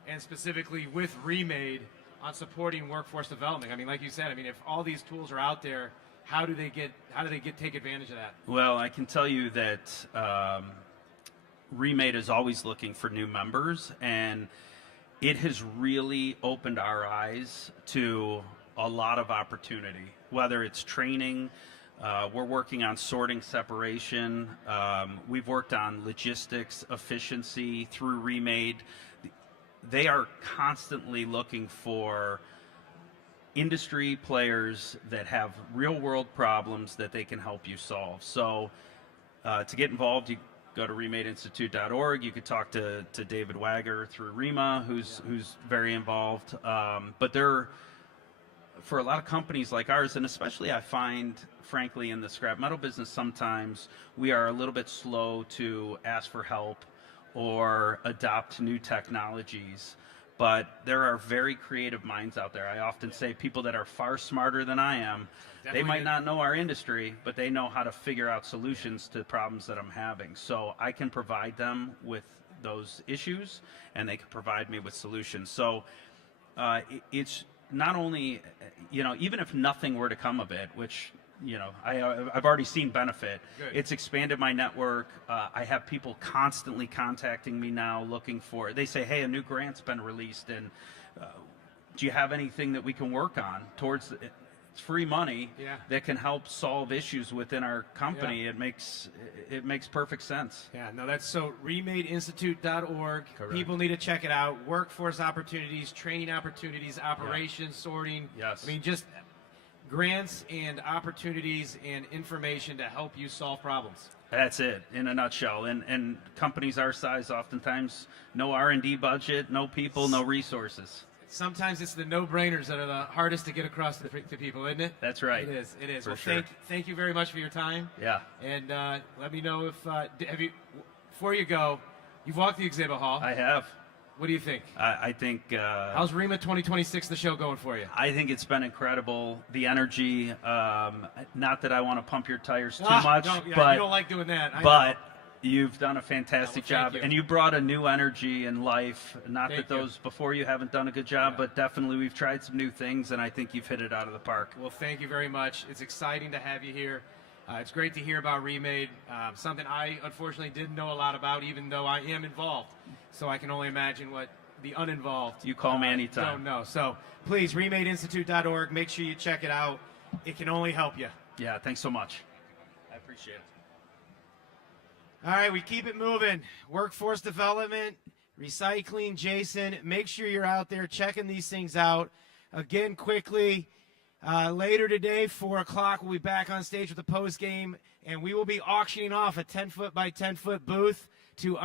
and specifically with Remade, on supporting workforce development? I mean, like you said, I mean, if all these tools are out there, how do they take advantage of that? Well, I can tell you that Remade is always looking for new members, and it has really opened our eyes to a lot of opportunity, whether it's training. We're working on sorting separation. We've worked on logistics efficiency through Remade. They are constantly looking for industry players that have real world problems that they can help you solve. So to get involved, you go to remadeinstitute.org. You could talk to David Wagger through ReMA, who's very involved. But for a lot of companies like ours, and especially I find, frankly, in the scrap metal business, sometimes we are a little bit slow to ask for help or adopt new technologies. But there are very creative minds out there. I often say people that are far smarter than I am. They might not know our industry, but they know how to figure out solutions to problems that I'm having. So I can provide them with those issues, and they can provide me with solutions. So it's not only, you know, even if nothing were to come of it, which I've already seen benefit. Good. It's expanded my network. I have people constantly contacting me now looking for. They say, "Hey, a new grant's been released, and do you have anything that we can work on towards?" It's free money that can help solve issues within our company. Yeah. It makes perfect sense. Yeah, no, that's so ReMadeInstitute.org. Correct. People need to check it out. Workforce opportunities, training opportunities, operations, sorting. Yes. I mean, just grants and opportunities and information to help you solve problems. That's it in a nutshell. And companies our size, oftentimes no R&D budget, no people, no resources. Sometimes it's the no-brainers that are the hardest to get across to people, isn't it? That's right. It is. It is. For Well, sure. thank you very much for your time. Yeah. And let me know if before you go, you've walked the exhibit hall. I have. What do you think? I think. How's ReMA 2026, the show, going for you? I think it's been incredible. The energy. Not that I want to pump your tires too much, No, yeah, but you don't like doing that. I but know. you've done a fantastic Yeah, well, job, thank you. and you brought a new energy and life. Not Thank that you. those before you haven't done a good job, Yeah. but definitely we've tried some new things, and I think you've hit it out of the park. Well, thank you very much. It's exciting to have you here. It's great to hear about Remade, something I unfortunately didn't know a lot about, even though I am involved. So I can only imagine what the uninvolved You call me anytime. don't know. So please, ReMadeInstitute.org. Make sure you check it out. It can only help you. Yeah, thanks so much. I appreciate it. All right, we keep it moving. Workforce development, recycling. Jason, make sure you're out there checking these things out. Again, quickly, later today, 4 o'clock, we'll be back on stage with the post game, and we will be auctioning off a 10-foot by 10-foot booth to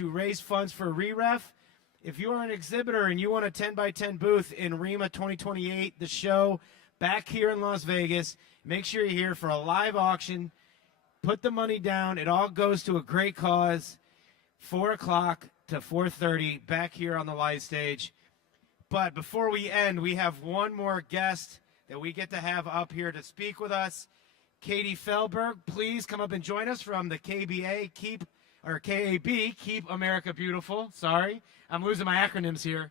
raise funds for ReRef. If you are an exhibitor and you want a 10 by 10 booth in ReMA 2028, the show back here in Las Vegas, make sure you're here for a live auction. Put the money down. It all goes to a great cause. 4 o'clock to 4:30 back here on the live stage. But before we end, we have one more guest that we get to have up here to speak with us. Katie Fehlberg, please come up and join us from the KAB, Keep America Beautiful. Sorry, I'm losing my acronyms here.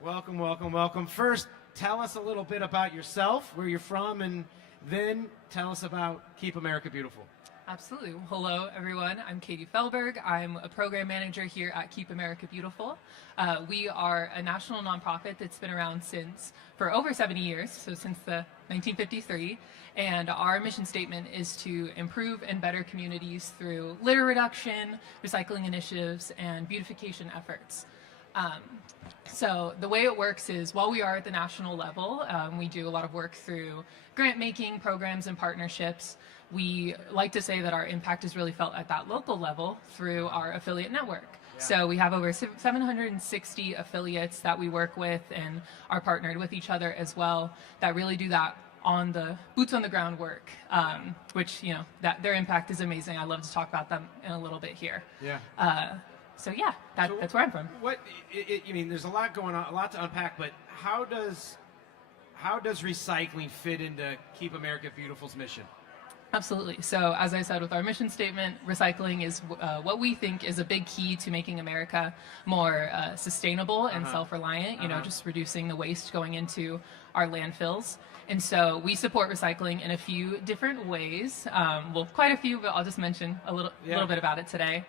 Welcome, welcome, welcome. First, tell us a little bit about yourself, where you're from, and then tell us about Keep America Beautiful. Absolutely. Well, hello, everyone. I'm Katie Fehlberg. I'm a program manager here at Keep America Beautiful. We are a national nonprofit that's been around for over 70 years, so since the 1953. And our mission statement is to improve and better communities through litter reduction, recycling initiatives, and beautification efforts. So the way it works is, while we are at the national level, we do a lot of work through grant making, programs, and partnerships. We like to say that our impact is really felt at that local level through our affiliate network. Yeah. So we have over 760 affiliates that we work with and are partnered with each other as well, that really do that on the boots on the ground work, which, that their impact is amazing. I love to talk about them in a little bit here. Yeah. So that's where I'm from. There's a lot going on, a lot to unpack, but how does recycling fit into Keep America Beautiful's mission? Absolutely. So as I said with our mission statement, recycling is what we think is a big key to making America more sustainable and self-reliant, just reducing the waste going into our landfills. And so we support recycling in a few different ways. Quite a few, but I'll just mention a little bit about it today.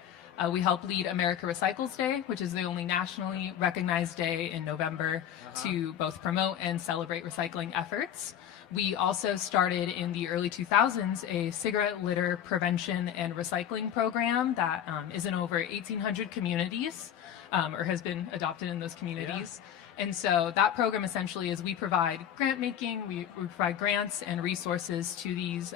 We help lead America Recycles Day, which is the only nationally recognized day in November to both promote and celebrate recycling efforts. We also started in the early 2000s a cigarette litter prevention and recycling program that is in over 1,800 communities, or has been adopted in those communities. Yeah. And so that program essentially is we provide grant making, we provide grants and resources to these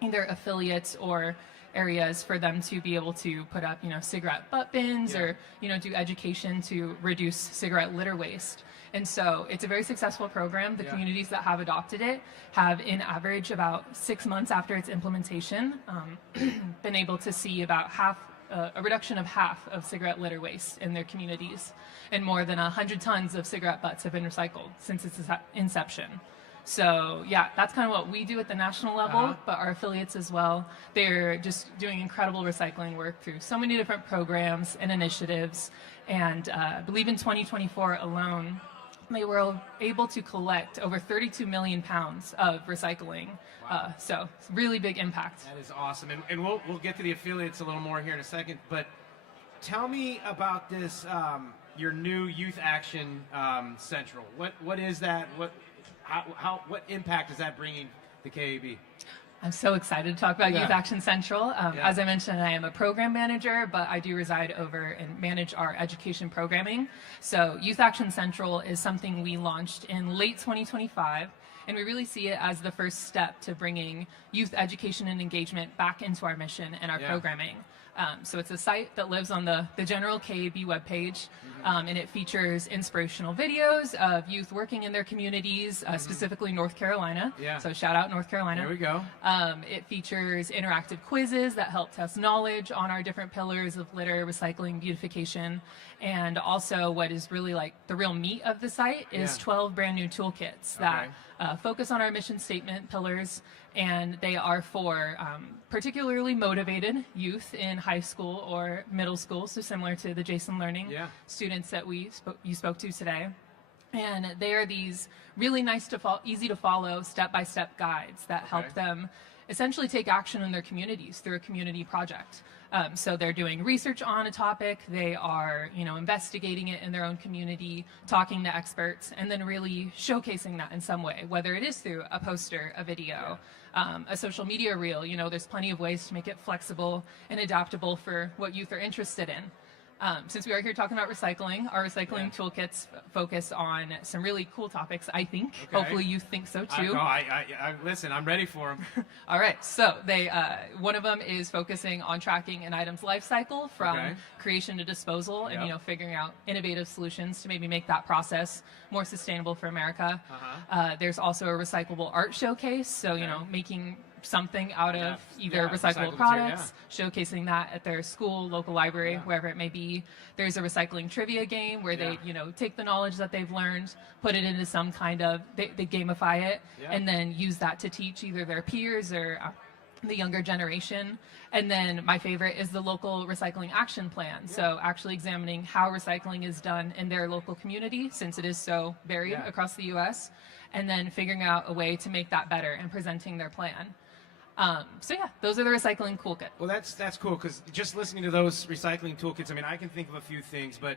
either affiliates or areas for them to be able to put up, cigarette butt bins or, do education to reduce cigarette litter waste. And so it's a very successful program. The communities that have adopted it have, in average, about 6 months after its implementation, been able to see about a reduction of half of cigarette litter waste in their communities. And more than 100 tons of cigarette butts have been recycled since its inception. So that's kind of what we do at the national level, but our affiliates as well, they're just doing incredible recycling work through so many different programs and initiatives. And I believe in 2024 alone, they were able to collect over 32 million pounds of recycling. So really big impact. That is awesome. And we'll get to the affiliates a little more here in a second. But tell me about this, your new Youth Action Central. What is that? What impact is that bringing to KAB? I'm so excited to talk about Youth Action Central. As I mentioned, I am a program manager, but I do reside over and manage our education programming. So Youth Action Central is something we launched in late 2025, and we really see it as the first step to bringing youth education and engagement back into our mission and our programming. So it's a site that lives on the general KAB webpage, and it features inspirational videos of youth working in their communities, specifically North Carolina. So shout out North Carolina. There we go. It features interactive quizzes that help test knowledge on our different pillars of litter, recycling, beautification, and also what is really like the real meat of the site is 12 brand new toolkits that focus on our mission statement pillars, and they are for particularly motivated youth in high school or middle school, so similar to the Jason Learning students that you spoke to today. And they are these really nice to easy to follow step-by-step guides that help them essentially take action in their communities through a community project. So they're doing research on a topic, they are, investigating it in their own community, talking to experts, and then really showcasing that in some way, whether it is through a poster, a video, a social media reel. There's plenty of ways to make it flexible and adaptable for what youth are interested in. Since we are here talking about recycling, our recycling toolkits focus on some really cool topics, I think. Hopefully you think so too. Listen, I'm ready for them. All right, so one of them is focusing on tracking an item's life cycle from creation to disposal and figuring out innovative solutions to maybe make that process more sustainable for America. There's also a recyclable art showcase, so making something out of either recyclable products, showcasing that at their school, local library, wherever it may be. There's a recycling trivia game where they, take the knowledge that they've learned, put it into some kind of, they gamify it, and then use that to teach either their peers or the younger generation. And then my favorite is the local recycling action plan. So actually examining how recycling is done in their local community, since it is so varied across the U.S., and then figuring out a way to make that better and presenting their plan. Those are the recycling toolkit. Well, that's cool, because just listening to those recycling toolkits, I can think of a few things, but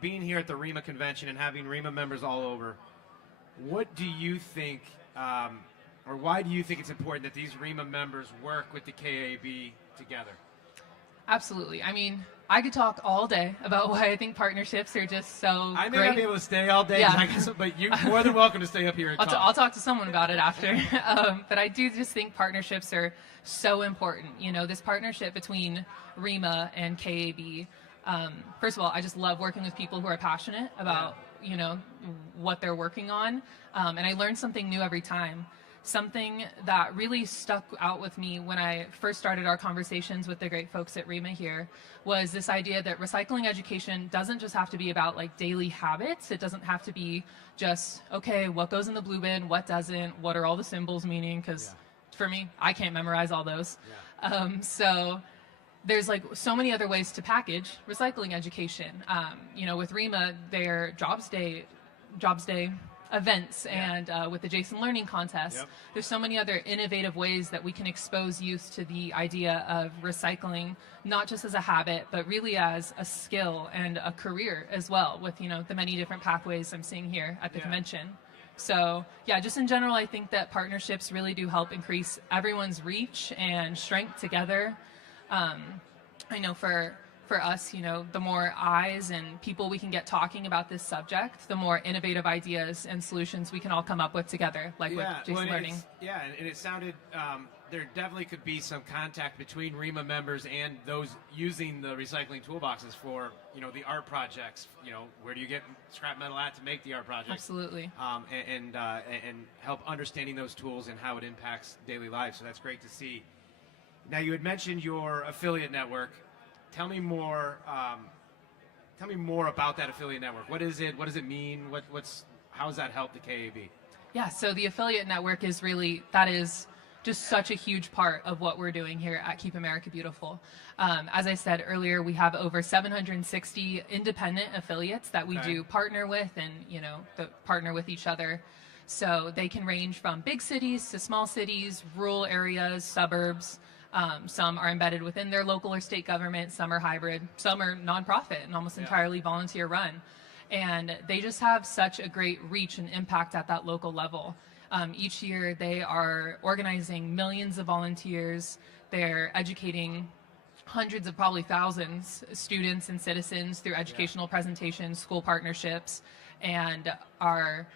being here at the ReMA convention and having ReMA members all over, what do you think, or why do you think it's important that these ReMA members work with the KAB together? Absolutely. I could talk all day about why I think partnerships are just so I may great. not be able to stay all day, but you're more than welcome to stay up here and talk. I'll talk to someone about it after. But I do just think partnerships are so important. This partnership between ReMA and KAB. First of all, I just love working with people who are passionate about, what they're working on. And I learn something new every time. Something that really stuck out with me when I first started our conversations with the great folks at ReMA here was this idea that recycling education doesn't just have to be about like daily habits. It doesn't have to be just, okay, what goes in the blue bin, what doesn't, what are all the symbols meaning? Because for me, I can't memorize all those. So there's like so many other ways to package recycling education. With ReMA, their Jobs Day events and with the Jason Learning Contest. There's so many other innovative ways that we can expose youth to the idea of recycling, not just as a habit, but really as a skill and a career as well, with the many different pathways I'm seeing here at the convention. So just in general, I think that partnerships really do help increase everyone's reach and strength together. I know for us, the more eyes and people we can get talking about this subject, the more innovative ideas and solutions we can all come up with together, like with Jason Learning. And it sounded, there definitely could be some contact between ReMA members and those using the recycling toolboxes for, the art projects. Where do you get scrap metal at to make the art projects? Absolutely. And help understanding those tools and how it impacts daily life. So that's great to see. Now, you had mentioned your affiliate network. Tell me more about that affiliate network. What is it? What does it mean? How does that help the KAB? Yeah, so the affiliate network is just such a huge part of what we're doing here at Keep America Beautiful. As I said earlier, we have over 760 independent affiliates that we do partner with, and partner with each other. So they can range from big cities to small cities, rural areas, suburbs. Some are embedded within their local or state government, some are hybrid, some are nonprofit and almost entirely volunteer run. And they just have such a great reach and impact at that local level. Each year they are organizing millions of volunteers. They're educating hundreds of, probably thousands, students and citizens through educational presentations, school partnerships, and are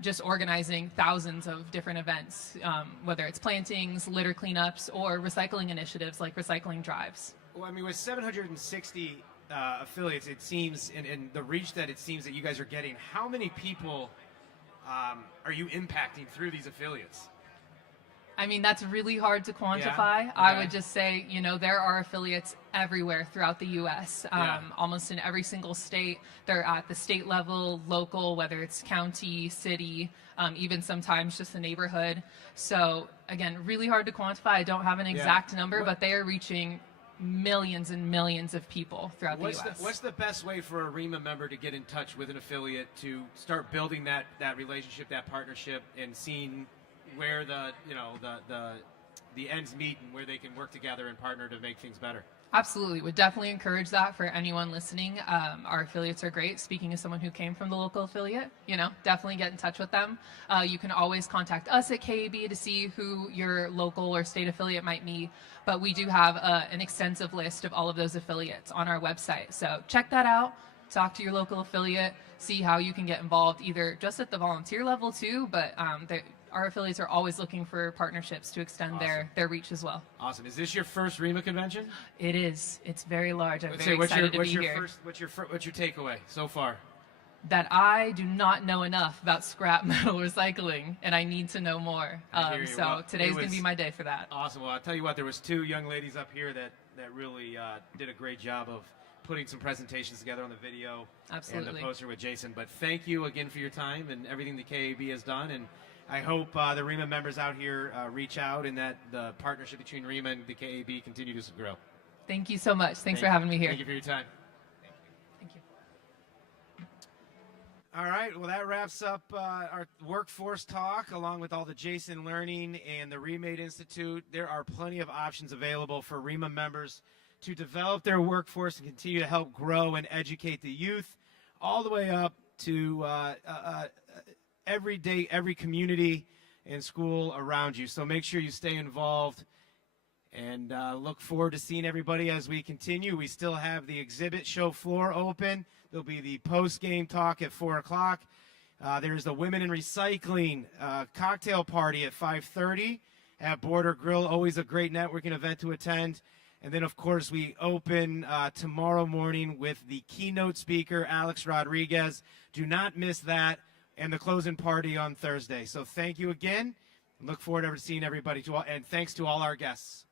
just organizing thousands of different events, whether it's plantings, litter cleanups, or recycling initiatives like recycling drives. Well, I mean, with 760 affiliates, it seems, and the reach that it seems that you guys are getting, how many people are you impacting through these affiliates? I mean, that's really hard to quantify. Yeah? Okay. I would just say, there are affiliates everywhere throughout the U.S., almost in every single state. They're at the state level, local, whether it's county, city, even sometimes just the neighborhood. So, again, really hard to quantify. I don't have an exact number, but they are reaching millions and millions of people throughout the U.S. What's the best way for a ReMA member to get in touch with an affiliate to start building that relationship, that partnership, and seeing where the ends meet and where they can work together and partner to make things better? Absolutely. Would definitely encourage that for anyone listening. Our affiliates are great. Speaking as someone who came from the local affiliate, definitely get in touch with them. You can always contact us at KAB to see who your local or state affiliate might be. But we do have an extensive list of all of those affiliates on our website. So check that out. Talk to your local affiliate. See how you can get involved, either just at the volunteer level too, but our affiliates are always looking for partnerships to extend their reach as well. Awesome. Is this your first ReMA convention? It is. It's very large. I'm Let's very say, excited to be here. What's your takeaway so far? That I do not know enough about scrap metal recycling, and I need to know more. So today's going to be my day for that. Awesome. Well, I'll tell you what, there was two young ladies up here that really did a great job of putting some presentations together on the video and the poster with Jason. But thank you again for your time and everything the KAB has done. And I hope the ReMA members out here reach out and that the partnership between ReMA and the KAB continue to grow. Thank you so much. Thanks for having me here. Thank you for your time. Thank you. All right, well, that wraps up our workforce talk, along with all the Jason Learning and the ReMA Institute. There are plenty of options available for ReMA members to develop their workforce and continue to help grow and educate the youth, all the way up to every community and school around you. So make sure you stay involved, and look forward to seeing everybody as we continue. We still have the exhibit show floor open. There'll be the post-game talk at 4 o'clock. There's the Women in Recycling cocktail party at 5:30 at Border Grill. Always a great networking event to attend. And then, of course, we open tomorrow morning with the keynote speaker, Alex Rodriguez. Do not miss that. And the closing party on Thursday. So thank you again. Look forward to seeing everybody. And thanks to all our guests.